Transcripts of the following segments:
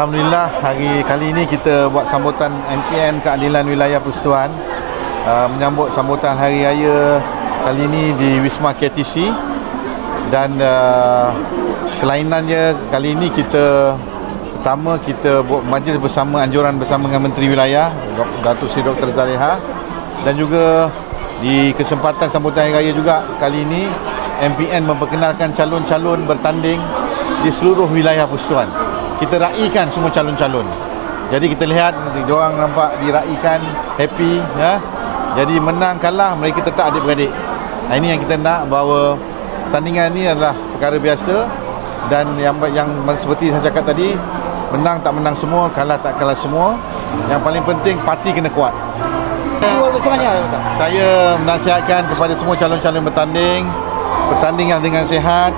Alhamdulillah hari kali ini kita buat sambutan MPN Keadilan Wilayah Persekutuan uh, menyambut sambutan hari raya kali ini di Wisma KTC dan uh, kelainannya kali ini kita pertama kita buat majlis bersama anjuran bersama dengan Menteri Wilayah Datuk Seri Dr. Zaleha dan juga di kesempatan sambutan hari raya juga kali ini MPN memperkenalkan calon-calon bertanding di seluruh wilayah persekutuan. Kita raikan semua calon-calon. Jadi kita lihat dia orang nampak diraikan happy ya. Jadi menang kalah mereka tetap adik-beradik. Nah, ini yang kita nak bahawa pertandingan ini adalah perkara biasa dan yang yang seperti saya cakap tadi menang tak menang semua, kalah tak kalah semua. Yang paling penting parti kena kuat. Saya menasihatkan kepada semua calon-calon bertanding bertandinglah dengan sihat,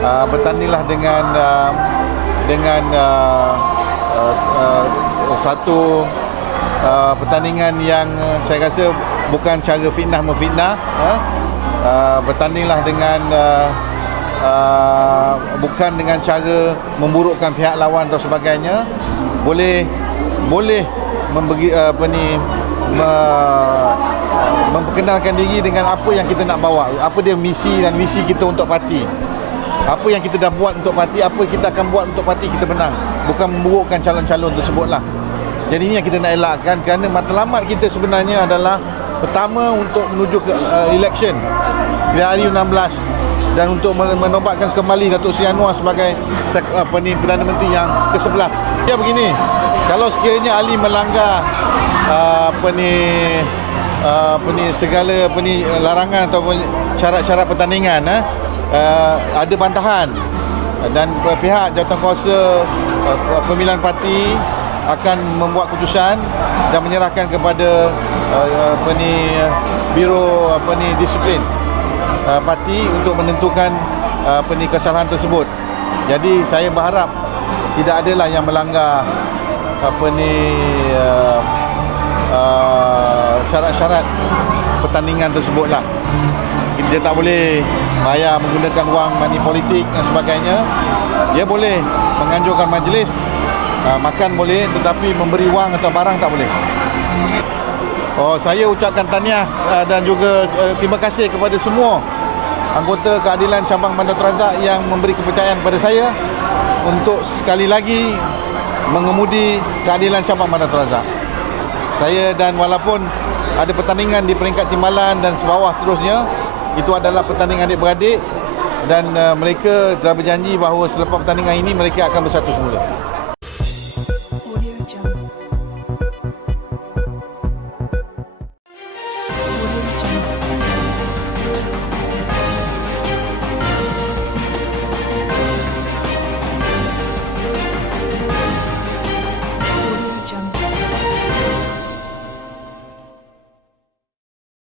uh, bertandinglah dengan uh, dengan uh, uh, uh, satu uh, pertandingan yang saya rasa bukan cara fitnah memfitnah, uh, uh, bertandinglah dengan uh, uh, bukan dengan cara memburukkan pihak lawan atau sebagainya. Boleh boleh memberi uh, apa ni me- memperkenalkan diri dengan apa yang kita nak bawa. Apa dia misi dan visi kita untuk parti. Apa yang kita dah buat untuk parti apa kita akan buat untuk parti kita menang. Bukan memburukkan calon-calon tersebut lah jadi ini yang kita nak elakkan kerana matlamat kita sebenarnya adalah pertama untuk menuju ke uh, election. Di hari 16 dan untuk men- menobatkan kembali Datuk Seri Anwar sebagai apa ni Perdana Menteri yang ke-11. Dia begini, kalau sekiranya Ali melanggar uh, apa ni uh, apa ni segala apa ni larangan ataupun syarat-syarat pertandingan eh, uh, ada bantahan. Dan pihak jawatankuasa uh, pemilihan parti akan membuat keputusan dan menyerahkan kepada uh, apa ni biro apa ni disiplin uh, parti untuk menentukan uh, apa ni kesalahan tersebut. Jadi saya berharap tidak adalah yang melanggar apa ni uh, uh, syarat-syarat pertandingan tersebut lah. Dia tak boleh bayar menggunakan wang money politik dan sebagainya. Dia boleh menganjurkan majlis uh, makan boleh tetapi memberi wang atau barang tak boleh. Oh, saya ucapkan tahniah uh, dan juga uh, terima kasih kepada semua anggota keadilan cabang Bandar Terazak yang memberi kepercayaan kepada saya untuk sekali lagi mengemudi keadilan cabang Bandar Terazak. Saya dan walaupun ada pertandingan di peringkat timbalan dan sebawah seterusnya, itu adalah pertandingan adik-beradik dan uh, mereka telah berjanji bahawa selepas pertandingan ini mereka akan bersatu semula.